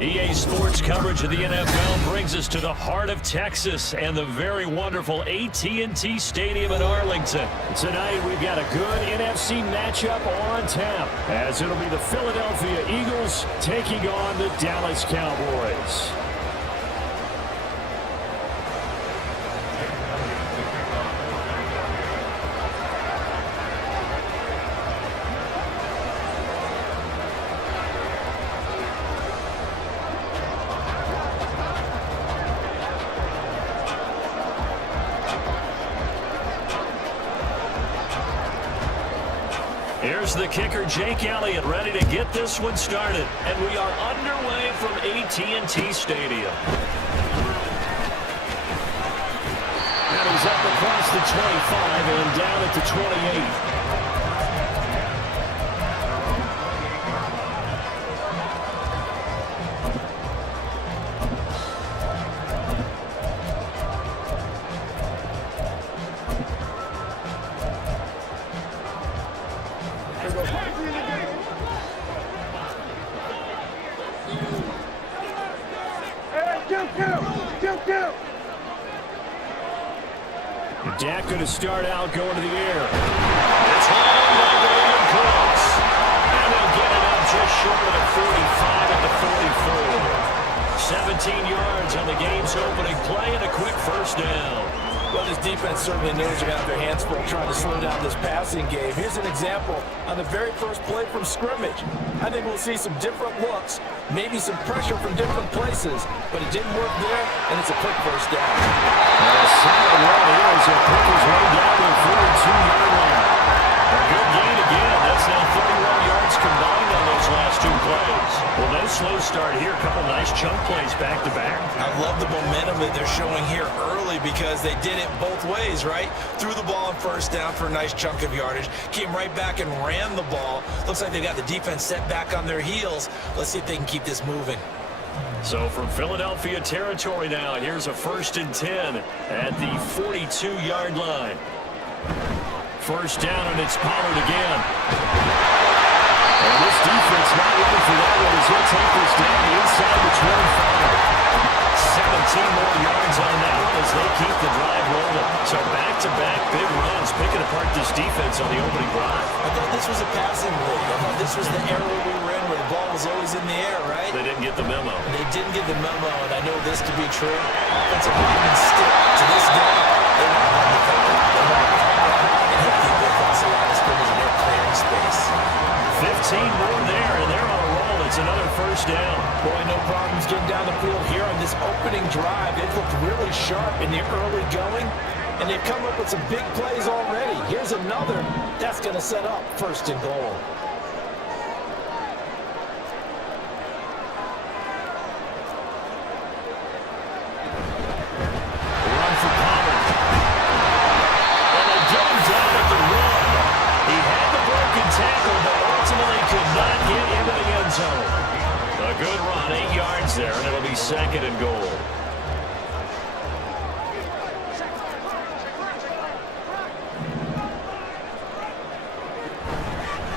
EA Sports coverage of the NFL brings us to the heart of Texas and the very wonderful AT&T Stadium in Arlington. Tonight, we've got a good NFC matchup on tap, as it'll be the Philadelphia Eagles taking on the Dallas Cowboys. Here's the kicker, Jake Elliott, ready to get this one started. And we are underway from AT&T Stadium. And he's up across the 25 and down at the 28. Dak going to start out going to the air. It's hauled by William Cooks. And they'll get it up just short of the 45 at the 44. 17 yards on the game's opening play and a quick first down. Well, this defense certainly knows they're going to have their hands full trying to slow down this passing game. Here's an example on the very first play from scrimmage. I think we'll see some different looks, maybe some pressure from different places, but it didn't work there, and it's a quick first down. Center one here as he pick his way down to the 42-yard line. A good gain again. That's now 31 yards combined on those last two plays. Well, no slow start here. A couple nice chunk plays back-to-back. I love the momentum that they're showing here early because they did it both ways, right? Threw the ball on first down for a nice chunk of yardage, came right back and ran the ball. Looks like they got the defense set back on their heels. Let's see if they can keep this moving. So from Philadelphia territory now, here's a 1st and 10 at the 42-yard line. First down, and it's Pollard again. And this defense not ready for that one as he'll take this down inside the 25. 17 more yards on that one as they keep the drive rolling. So back-to-back big runs, picking apart this defense on the opening drive. I thought this was a passing league. I thought this was the era we were in where the ball was always in the air, right? They didn't get the memo. They didn't get the memo, and I know this to be true. Offensive linemen still, to this day, they want to run the football. They want to and hit people across the line of scrimmage, and they're clearing space. 15 more there, and they're on a roll. It's another first down. Boy, no problems getting down the field here on this opening drive. They've looked really sharp in the early going, and they've come up with some big plays already. Here's another. That's going to set up 1st and goal. Run for Pollard. And they get him down at the run. He had the broken tackle, but ultimately could not get into the end zone. A good run, 8 yards there, and it'll be 2nd and goal.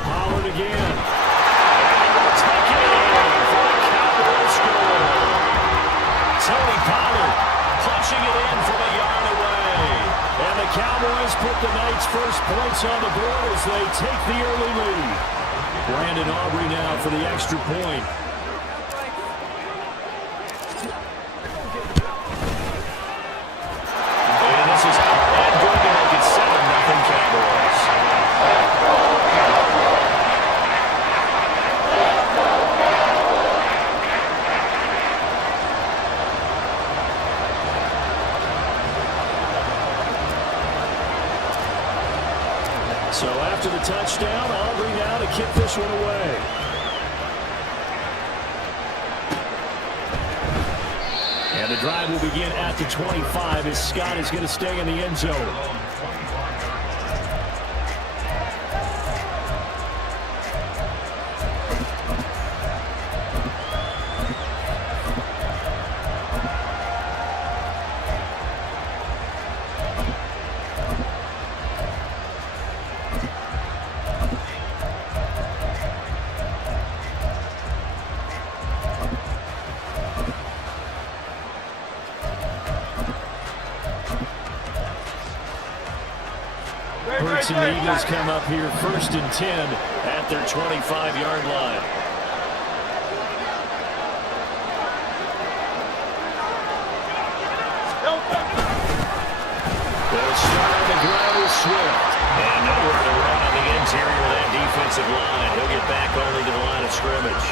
Pollard again. And we'll take it in for a Cowboys score. Tony Pollard punching it in from a yard away. And the Cowboys put the night's first points on the board as they take the early lead. Brandon Aubrey now for the extra point. And this is and going to make it 7-0 Cowboys. So after the touchdown, Aubrey now to kick this one away. And the drive will begin at the 25 as Scott is going to stay in the end zone. points, and the Eagles come up here 1st and 10 at their 25-yard line. They'll start on the ground with Swift. And nowhere to run on the interior of that defensive line. He'll get back only to the line of scrimmage.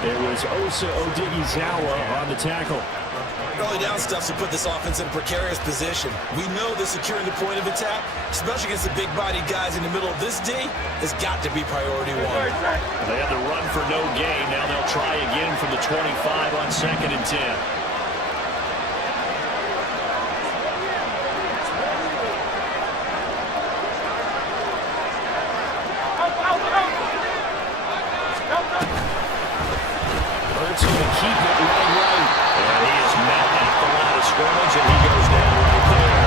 It was Osa Odighizuwa on the tackle. Early down stuff to put this offense in a precarious position. We know that securing the point of attack, especially against the big-bodied guys in the middle of this D, has got to be priority one. They had the run for no gain. Now they'll try again from the 25 on 2nd and 10. Hurts going to keep it running right. And he is met at the line of scrimmage, and he goes down right there.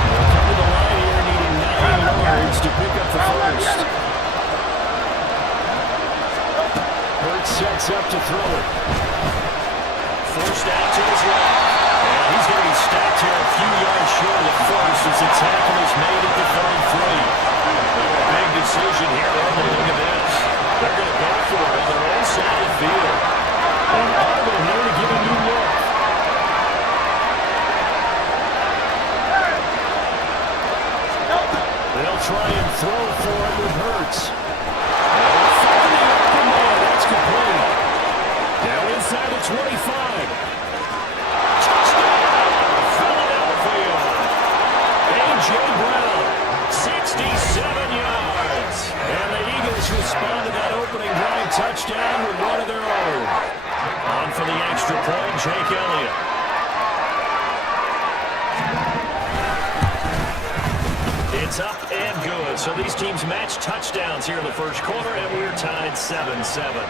They'll come to the line here, needing 9 yards to pick up the first. Hurts sets up to throw it. Forced out to his left. And he's going to be stopped here a few yards short of first as the tackle is made at the 33. A big decision here. Look at this. They're going to go for it on their own side of the field. And Auburn here to give a new look. They'll try and throw for it with Hurts. They'll find the open man. That's complete. Down inside the 25. Touchdown, Philadelphia. A.J. Brown, 67 yards. And the Eagles respond to that opening drive touchdown with one of their own. On for the extra point, Jake Elliott. It's up and good. So these teams match touchdowns here in the first quarter, and we're tied 7-7.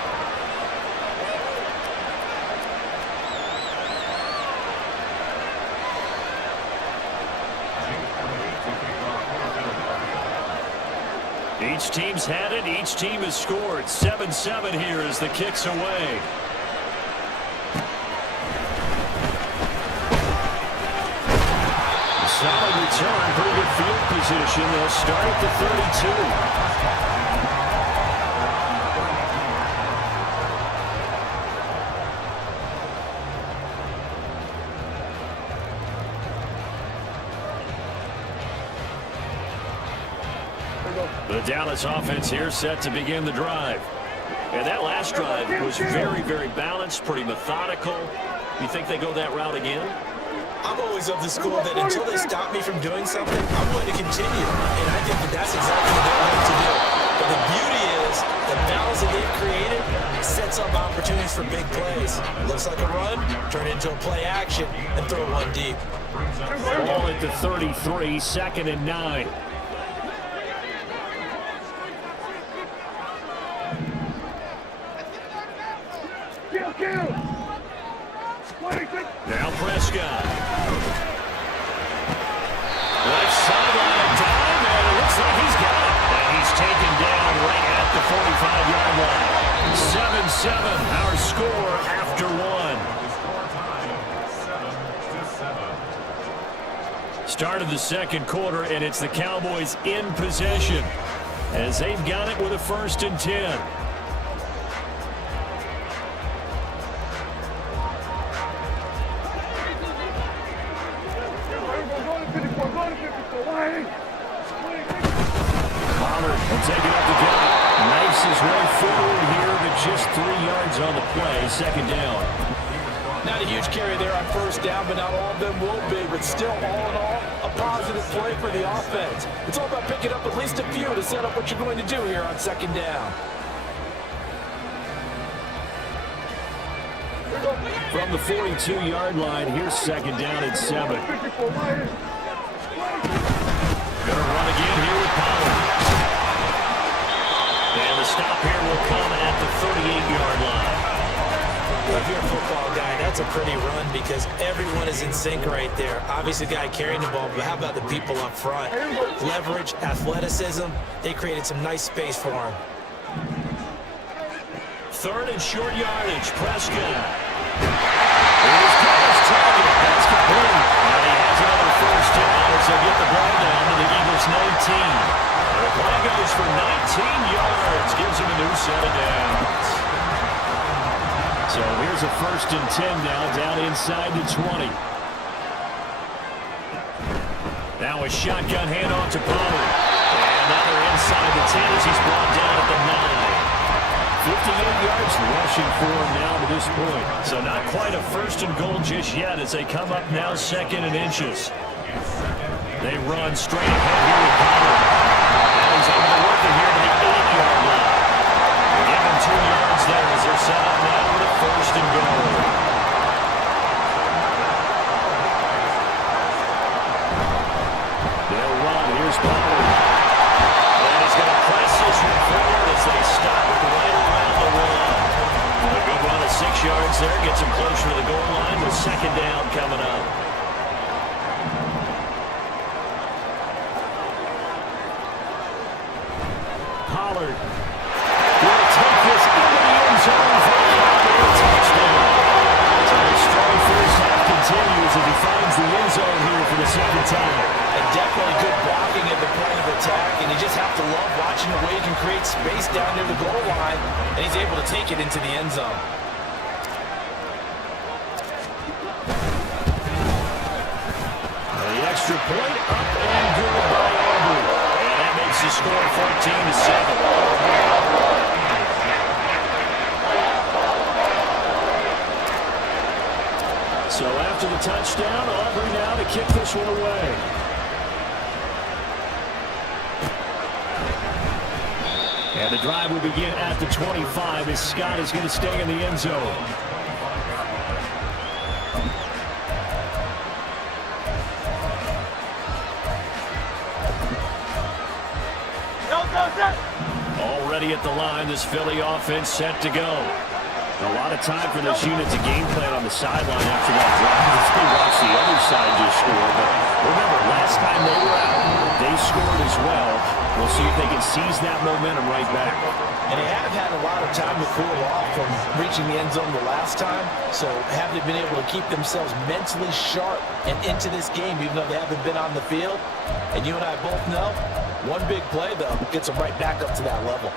Each team's had it. Each team has scored. 7-7 here as the kick's away. Solid return, pretty good field position. They'll start at the 32. The Dallas offense here set to begin the drive. And that last drive was very, very balanced, pretty methodical. You think they go that route again? I'm always of the school that until they stop me from doing something, I'm going to continue. And I think that that's exactly what they're going to do. But the beauty is the balance that they've created sets up opportunities for big plays. Looks like a run, turn it into a play action, and throw one deep. Ball at the 33, 2nd and 9. Now Prescott. Left sideline dive, and it looks like he's got it. And he's taken down right at the 45-yard line. 7-7, our score after one. Start of the second quarter, and it's the Cowboys in possession as they've got it with a 1st and 10. Will take it up the gut. Knifes his way forward here, but just 3 yards on the play. 2nd down. Not a huge carry there on 1st down, but not all of them will be. But still, all in all, a positive play for the offense. It's all about picking up at least a few to set up what you're going to do here on 2nd down. From the 42-yard line, here's 2nd down and 7. Gonna run again here with Pollard. And the stop here will come at the 38-yard line. Well, if you're a football guy, that's a pretty run because everyone is in sync right there. Obviously, the guy carrying the ball, but how about the people up front? Leverage, athleticism, they created some nice space for him. 3rd and short yardage, Prescott. It was Carter's target. That's complete. And he has another first down as they get the ball down to the Eagles' 19. And the play goes for 19 yards. Gives him a new set of downs. So here's a 1st and 10 now, down inside the 20. Now a shotgun handoff to Pollard. And another inside the 10 as he's brought down at the 9. 58 yards rushing for him now to this point. So not quite a 1st and goal just yet as they come up now 2nd and inches. They run straight ahead here with Pollard. And he's able to work it here to the 8-yard line. Give him 2 yards there as they're set up now with a 1st and goal. They'll run. Here's Pollard. And he's going to press this one forward as they stop it right around the one. A good run of 6 yards there. Gets him closer to the goal line with 2nd down coming up. Pollard will take this into the end zone for a touchdown. So the strong first half continues as he finds the end zone here for the 2nd time. And definitely good blocking at the point of attack, and you just have to love watching the way he can create space down near the goal line, and he's able to take it into the end zone. The extra point up and good by Andrew. And that makes the score 14-7. So after the touchdown, Aubrey now to kick this one away. And the drive will begin at the 25 as Scott is going to stay in the end zone. Already at the line, this Philly offense set to go. A lot of time for this unit to game plan on the sideline after that drive. They watch the other side just score, but remember, last time they were out, they scored as well. We'll see if they can seize that momentum right back. And they have had a lot of time to cool off from reaching the end zone the last time, so have they been able to keep themselves mentally sharp and into this game, even though they haven't been on the field? And you and I both know, one big play, though, gets them right back up to that level.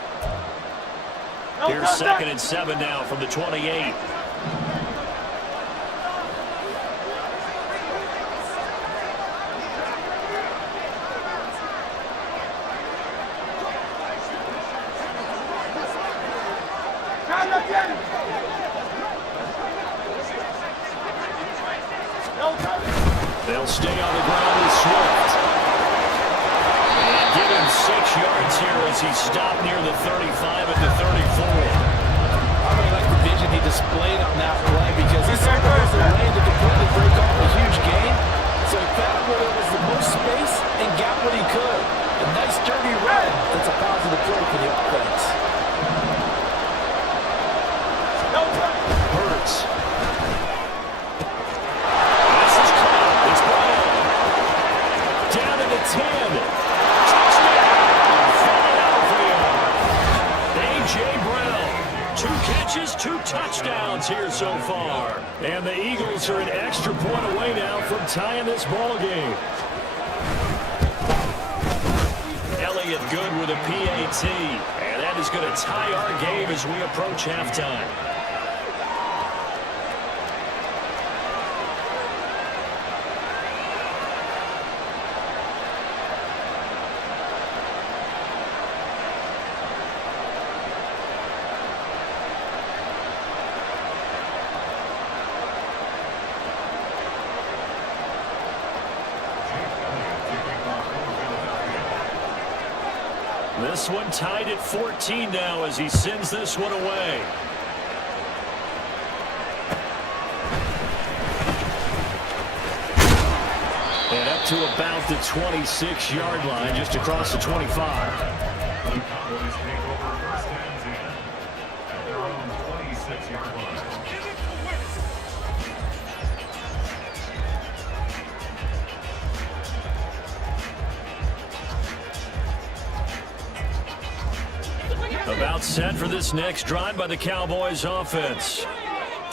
Here's 2nd and 7 now from the 28. They'll stay on the ground with Swift. And give him 6 yards here as he stopped near the 35 at the 34. I really like the vision he displayed on that play because he saw there was a lane to completely break off a huge gain. So he found where there was the most space and got what he could. A nice dirty run. That's a positive play for the offense. Hurts. This is caught. It's Brown. Down to the 10. Touchdown, Philadelphia. A.J. Brown. 2 catches, 2 touchdowns here so far. And the Eagles are an extra point away now from tying this ball game. Elliott good with a PAT. And that is going to tie our game as we approach halftime. This one tied at 14 now as he sends this one away. And up to about the 26-yard line, just across the 25. Cowboys take over first and 10 at their own 26-yard line. About set for this next drive by the Cowboys offense.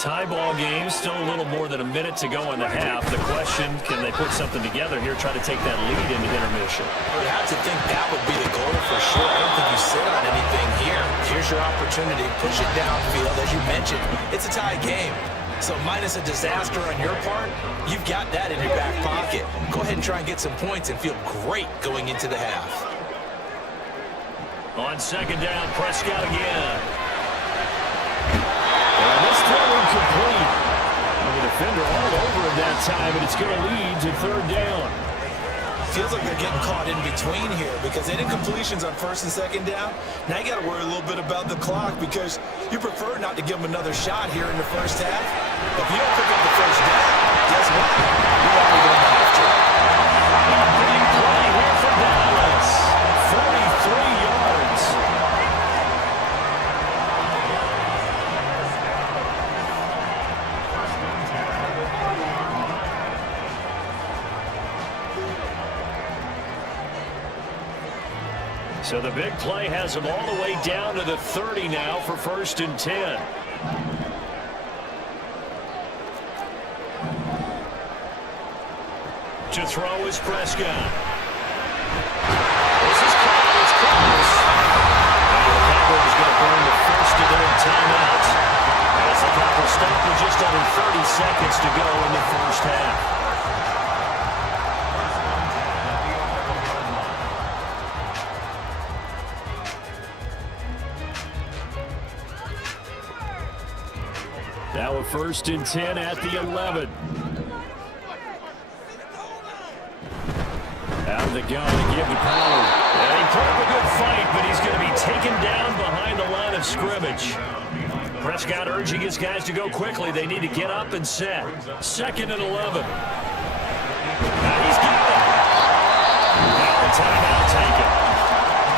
Tie ball game, still a little more than a minute to go in the half. The question, can they put something together here, try to take that lead into intermission? I would have to think that would be the goal for sure. I don't think you sit on anything here. Here's your opportunity. Push it downfield. As you mentioned, it's a tie game. So minus a disaster on your part, you've got that in your back pocket. Go ahead and try and get some points and feel great going into the half. On second down, Prescott again. And this throw incomplete. The defender all over it that time, and it's going to lead to third down. Feels like they're getting caught in between here because they did incompletions on first and second down. Now you got to worry a little bit about the clock because you prefer not to give them another shot here in the first half. But if you don't pick up the first down, guess what? You're probably going to have to. Big play here for Dallas. 43 yards. So the big play has them all the way down to the 30 now for 1st and 10. To throw is Prescott. This is close. It's close. And the Cowboys going to burn the first of their timeouts as the clock will stop with just under 30 seconds to go in the first half. Now a 1st and 10 at the 11. Out of the gun to give to Pollard. And he put up a good fight, but he's going to be taken down behind the line of scrimmage. Prescott urging his guys to go quickly. They need to get up and set. 2nd and 11. Now he's got it. Now a timeout taken.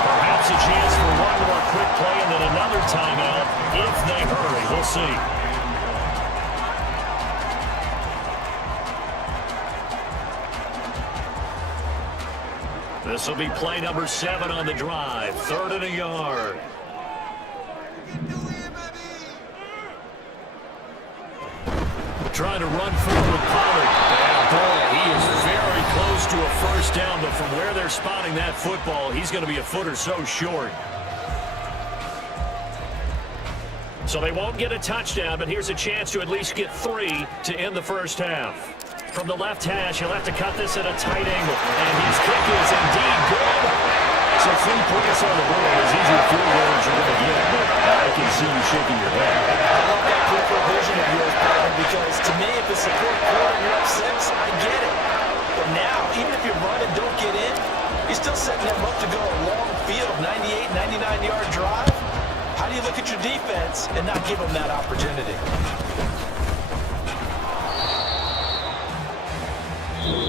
Perhaps a chance for one more quick play and then another timeout if they hurry. We'll see. This will be play number 7 on the drive. 3rd and a yard. Trying to run forward with Pollard. And boy, he is very close to a first down, but from where they're spotting that football, he's going to be a foot or so short. So they won't get a touchdown, but here's a chance to at least get 3 to end the first half. From the left hash, he'll have to cut this at a tight angle. And his kick is indeed good. So 3 points on the board. As easy a field goal as you're going to get. I can see you shaking your head. I love that peripheral vision of yours, partner, because to me, if it's a fourth quarter and you're up 6, I get it. But now, even if you run and don't get in, you're still setting them up to go a long field, 98, 99-yard drive. How do you look at your defense and not give them that opportunity?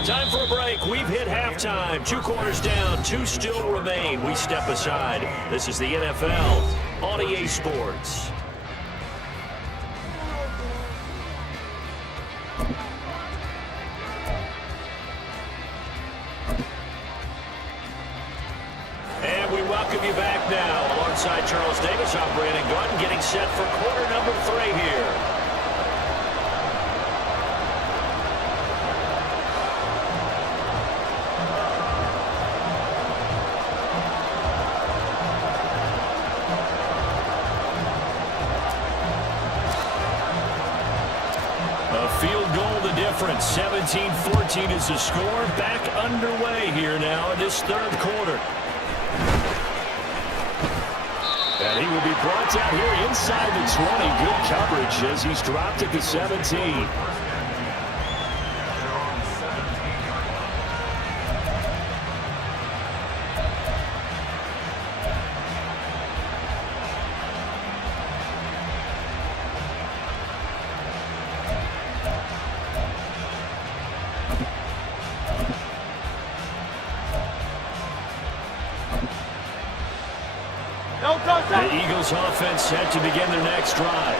Time for a break. We've hit halftime. 2 quarters down. 2 still remain. We step aside. This is the NFL on EA Sports. And we welcome you back now. Alongside Charles Davis, I'm Brandon Gordon, getting set for quarter number 3 here. Field goal the difference. 17-14 is the score. Back underway here now in this 3rd quarter. And he will be brought down here inside the 20. Good coverage as he's dropped at the 17. The Eagles offense set to begin their next drive.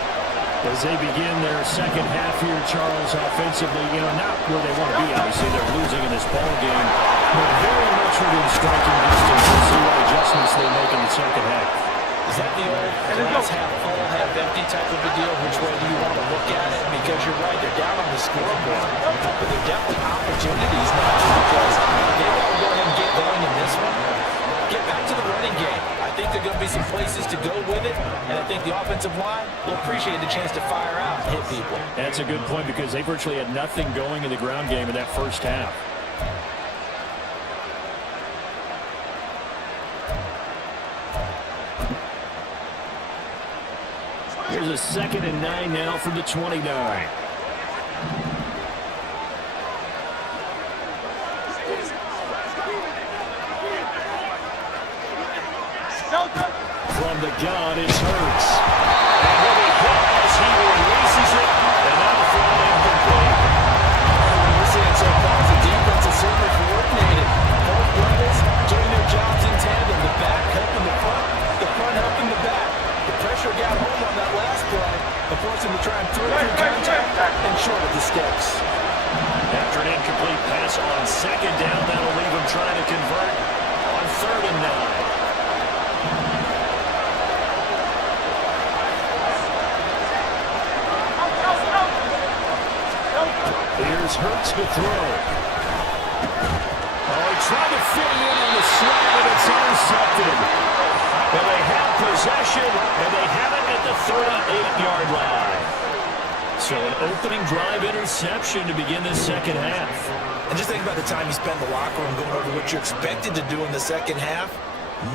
As they begin their second half here, Charles, offensively, not where they want to be. Obviously, they're losing in this ball game, but very much within striking distance. We'll see what adjustments they make in the second half. The Is that the old glass half full, half empty type of a deal? Which way do you want to look at it? Because you're right, they're down on the scoreboard. But they're definitely opportunities now because they want to go ahead and get going in this one. Get back to the running game. I think there are going to be some places to go with it, and I think the offensive line will appreciate the chance to fire out and hit people. That's a good point because they virtually had nothing going in the ground game in that first half. Here's a 2nd and 9 now from the 29. From the gun, it's Hurts. And here he goes. He releases it, and that'll throw incomplete. What we're seeing so far is the defense is certainly coordinated. Both brothers doing their jobs in tandem. The back helping the front helping the back. The pressure got home on that last play, forcing him to try and throw through contact and short of the sticks. After an incomplete pass on 2nd down, that'll leave him trying to convert on 3rd and 9. Here's Hurts to throw. Oh, he tried to fit it in on the slant, and it's intercepted. And they have possession, and they have it at the 38-yard line. So an opening drive interception to begin this second half. And just think about the time you spend in the locker room going over what you expected to do in the second half.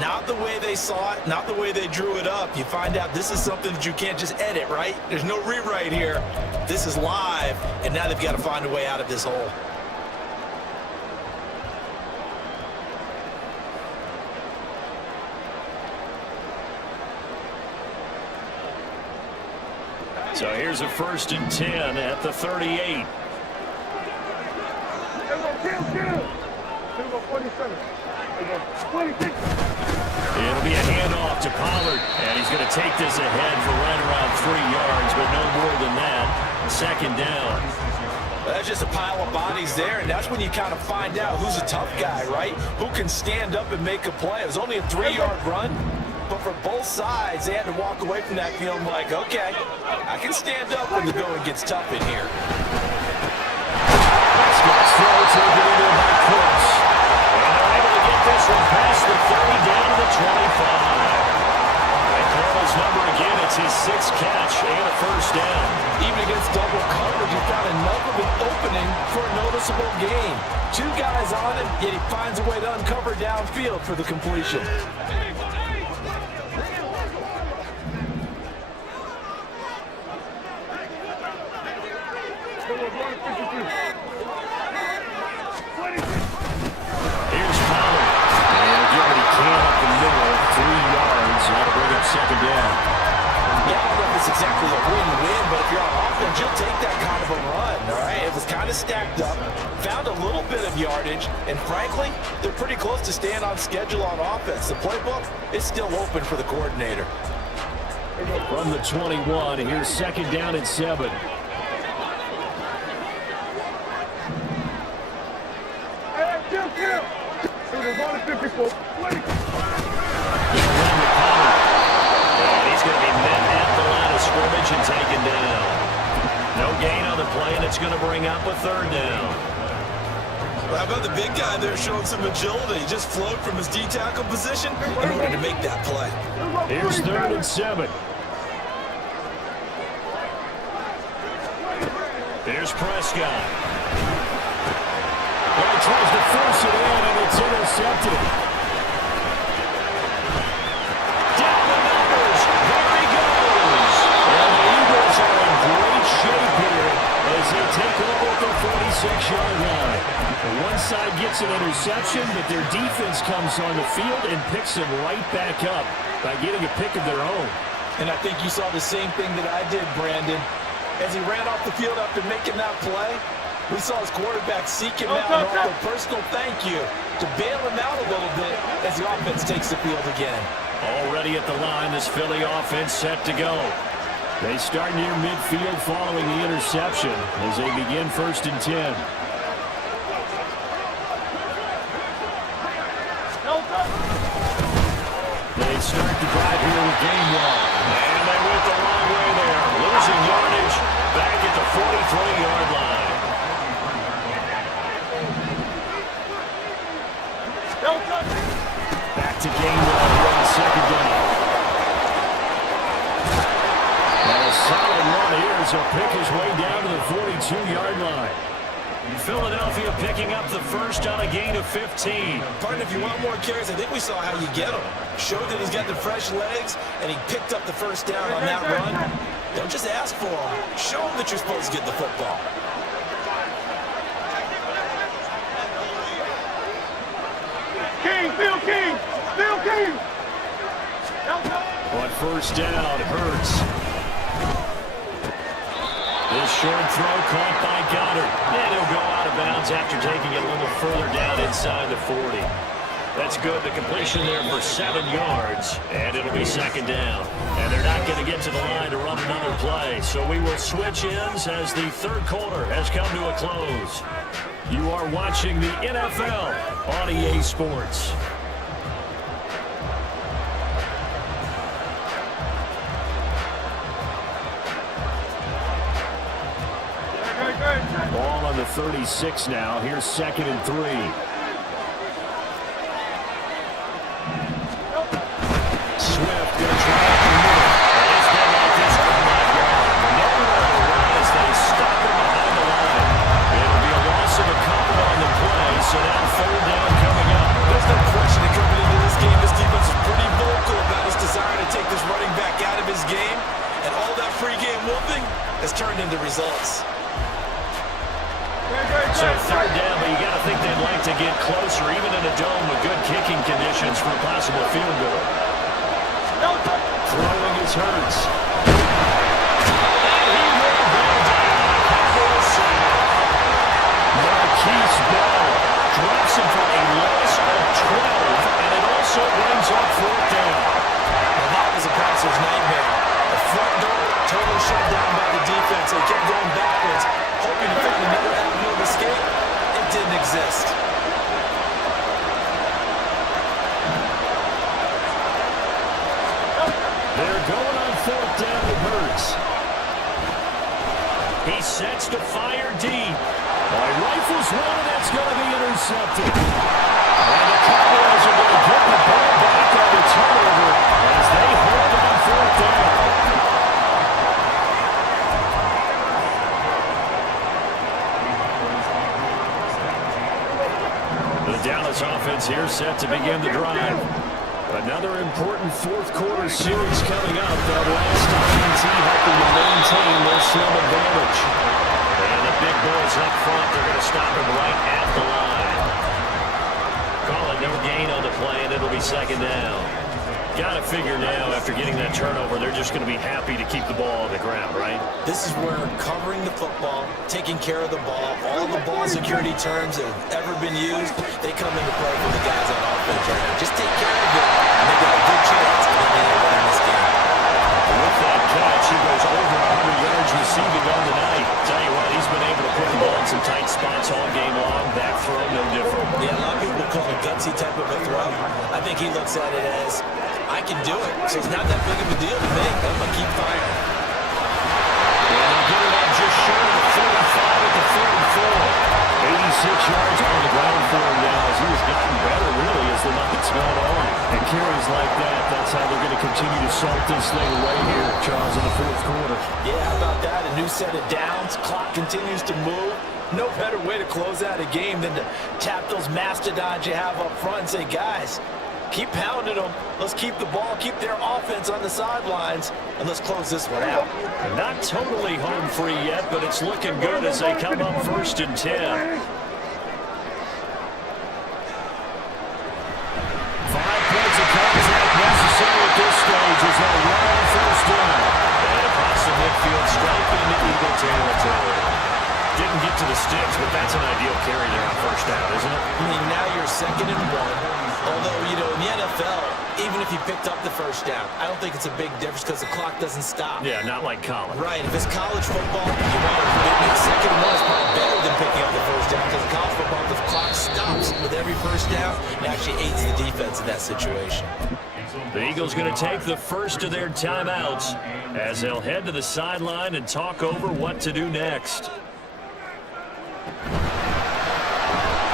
Not the way they saw it, not the way they drew it up. You find out this is something that you can't just edit, right? There's no rewrite here. This is live, and now they've got to find a way out of this hole. So here's a 1st and 10 at the 38. It'll be a handoff to Pollard, and he's going to take this ahead for right around 3 yards, but no more than that. 2nd down. That's just a pile of bodies there, and that's when you kind of find out who's a tough guy, right? Who can stand up and make a play. It was only a 3-yard run, but for both sides, they had to walk away from that feeling like, okay, I can stand up when the going gets tough in here. Prescott's throw taken into the back course. And they're able to get this one past the 30 down to the 25. And Carroll's number again, it's his 6th catch and a 1st down. Even against double coverage, he found enough of an opening for a noticeable gain. 2 guys on him, yet he finds a way to uncover downfield for the completion. Here's Pollard. And get what he can up the middle, 3 yards. That'll bring up 2nd down. Yeah, I don't know if it's exactly a win-win, but if you're on offense, you'll take that kind of a run, all right? It was kind of stacked up, found a little bit of yardage, and frankly, they're pretty close to staying on schedule on offense. The playbook is still open for the coordinator. From the 21, here's 2nd down and 7. He's going to be met at the line of scrimmage and taken down. No gain on the play, and it's going to bring up a 3rd down. How about the big guy there showing some agility? Just float from his D-tackle position in order to make that play. Here's 3rd and 7. Here's Prescott. Well, he tries to force it in, and it's intercepted. Down the numbers. There he goes. And the Eagles are in great shape here as they take over at the 46-yard line. One side gets an interception, but their defense comes on the field and picks them right back up by getting a pick of their own. And I think you saw the same thing that I did, Brandon. As he ran off the field after making that play, we saw his quarterback seek him out and offer a personal thank you to bail him out a little bit as the offense takes the field again. Already at the line, this Philly offense set to go. They start near midfield following the interception as they begin 1st and 10. They start the drive here with gain as he'll pick his way down to the 42-yard line. Philadelphia picking up the first on a gain of 15. Partner, if you want more carries, I think we saw how you get them. Showed that he's got the fresh legs, and he picked up the first down on that run. Don't just ask for them. Show them that you're supposed to get the football. King, Bill King, Bill King. On first down, Hurts. This short throw caught by Goddard. And he'll go out of bounds after taking it a little further down inside the 40. That's good. The completion there for 7 yards. And it'll be second down. And they're not going to get to the line to run another play. So we will switch ends as the third quarter has come to a close. You are watching the NFL on EA Sports. Ball on the 36 now. Here's 2nd and 3. Swift going to try to commit. And it's been like this all night long. Nowhere to run as they stop him behind the line. It'll be a loss of a couple on the play, so now third down coming up. There's no question that coming into this game, this defense is pretty vocal about his desire to take this running back out of his game, and all that pregame whooping has turned into results. So third down, but you got to think they'd like to get closer, even in a dome with good kicking conditions for a possible field goal. Throwing his Hurts. Marquise Bell drops him for a loss of 12, and it also brings up fourth down. Well, that was a passer's nightmare. The front door totally shut down by the defense. They kept going backwards, hoping to find another avenue of escape. It didn't exist. They're going on fourth down with Hurts. He sets to fire deep. Rifles one, and that's going to be intercepted. And the Cowboys are going to get the ball back on the turnover as they hold on fourth down. The Dallas offense here set to begin the drive. Another important fourth quarter series coming up. That last INT helping to maintain their slim advantage. And the big boys up front, they're going to stop him right at the line. Call it no gain on the play, and it'll be second down. Got to figure now, after getting that turnover, they're just going to be happy to keep the ball on the ground, right? This is where covering the football, taking care of the ball, all the ball security terms that have ever been used, they come into play for the guys on offense right now. Just take care of it, and they got a good chance of being able to win this game. With that catch, he goes over 100 yards receiving on the night. Tell you what, he's been able to put the ball in some tight spots all game long. That throw, no different. Yeah, a lot of people call it a gutsy type of a throw. I think he looks at it as, I can do it. So it's not that big of a deal to me. I'm going to keep firing. And they'll get it up just short of the 45 at the 34. 86 yards on the ground for him now as he has gotten better, really, as the night's gone on. And carries like that, that's how they're going to continue to salt this thing away here, Charles, in the fourth quarter. Yeah, how about that? A new set of downs. Clock continues to move. No better way to close out a game than to tap those mastodons you have up front and say, guys, keep pounding them. Let's keep the ball, keep their offense on the sidelines, and let's close this one out. Not totally home free yet, but it's looking good as they come up 1st and 10. 5 points of contact necessary at this stage as they run on first down. And across the midfield, stripe into Eagle territory. Didn't get to the sticks, but that's an ideal carry there on first down, isn't it? I mean, now you're 2nd and 1. Although, you know, in the NFL, even if you picked up the first down, I don't think it's a big difference because the clock doesn't stop. Yeah, not like college. Right. If it's college football, you want to make 2nd and 1 is probably better than picking up the first down because in college football, the clock stops with every first down. It actually aids the defense in that situation. The Eagles going to take the first of their timeouts as they'll head to the sideline and talk over what to do next.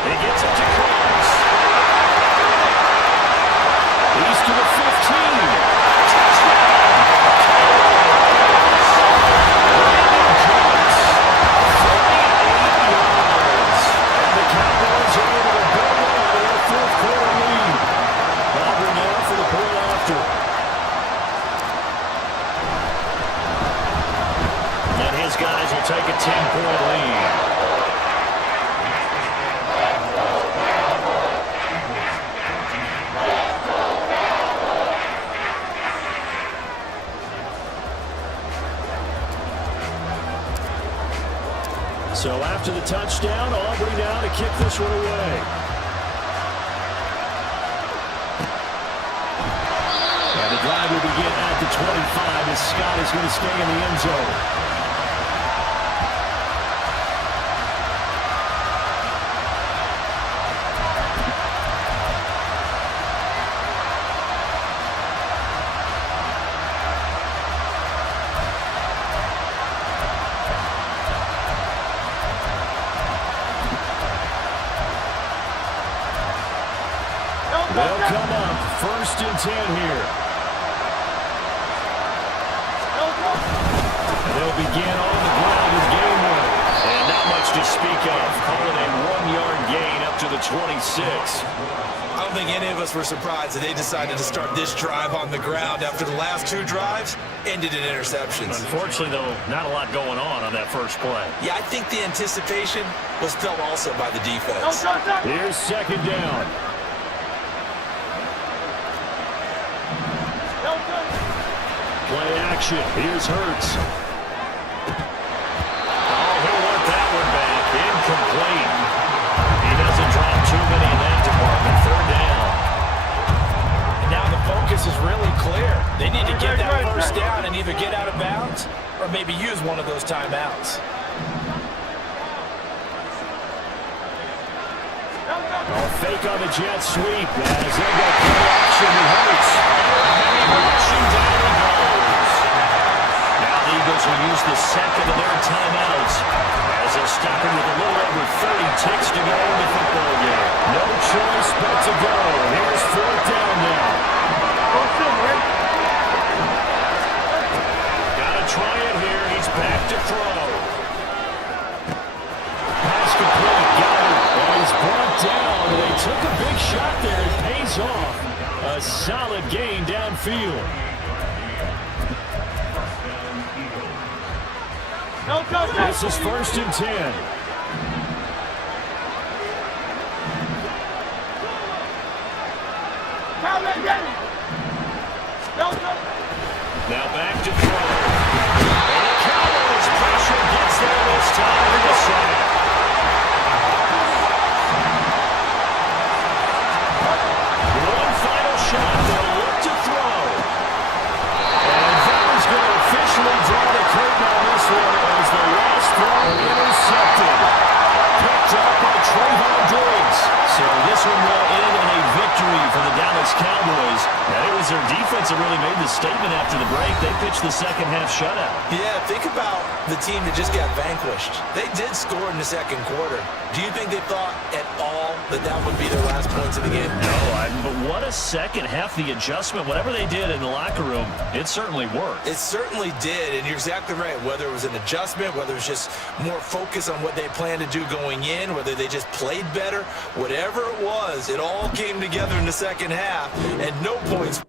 He gets it to Cross. He's to the 15. Touchdown. they'll take a 10-point lead. So after the touchdown, Aubrey now to kick this one away. And the drive will begin at the 25 as Scott is going to stay in the end zone. They'll come up 1st and 10 here. They'll begin on the ground with game one. And not much to speak of. Calling a 1-yard gain up to the 26. I don't think any of us were surprised that they decided to start this drive on the ground after the last 2 drives ended in interceptions. Unfortunately, though, not a lot going on that first play. Yeah, I think the anticipation was felt also by the defense. Here's 2nd down. Play action. Here's Hurts. Oh, he'll want that one back. Incomplete. He doesn't drop too many in that department. 3rd down. And now the focus is really clear. They need to get that 1st down and either get out of bounds or maybe use one of those timeouts. Oh, fake on the jet sweep. As they go play action with Hurts. Rushing down he goes. Now the Eagles will use the 2nd of their timeouts as they'll stop him with a little over 30 ticks to go in the football game. No choice but to go. Here's 4th down now. Gotta try it here. He's back to throw. Pass complete. Got it. And he's brought down. They took a big shot there. It pays off. A solid gain downfield. This is 1st and 10. Now back to throw. And the Cowboys pressure gets there this time in the sack. One final shot. They'll look to throw. And that is going to officially draw the curtain on this one as the last throw intercepted. Picked up by Trayvon Diggs. So this one will end in a victory for the Dallas Cowboys. And it was their defense that really made the statement after the break. They pitched the second half shutout. Yeah, think about the team that just got vanquished. They did score in the 2nd quarter. Do you think they thought at all that that would be their last points of the game? No, but what a second half. The adjustment, whatever they did in the locker room, it certainly worked. It certainly did, and you're exactly right. Whether it was an adjustment, whether it was just more focus on what they planned to do going in, whether they just played better, whatever it was, it all came together in the second half, and no points.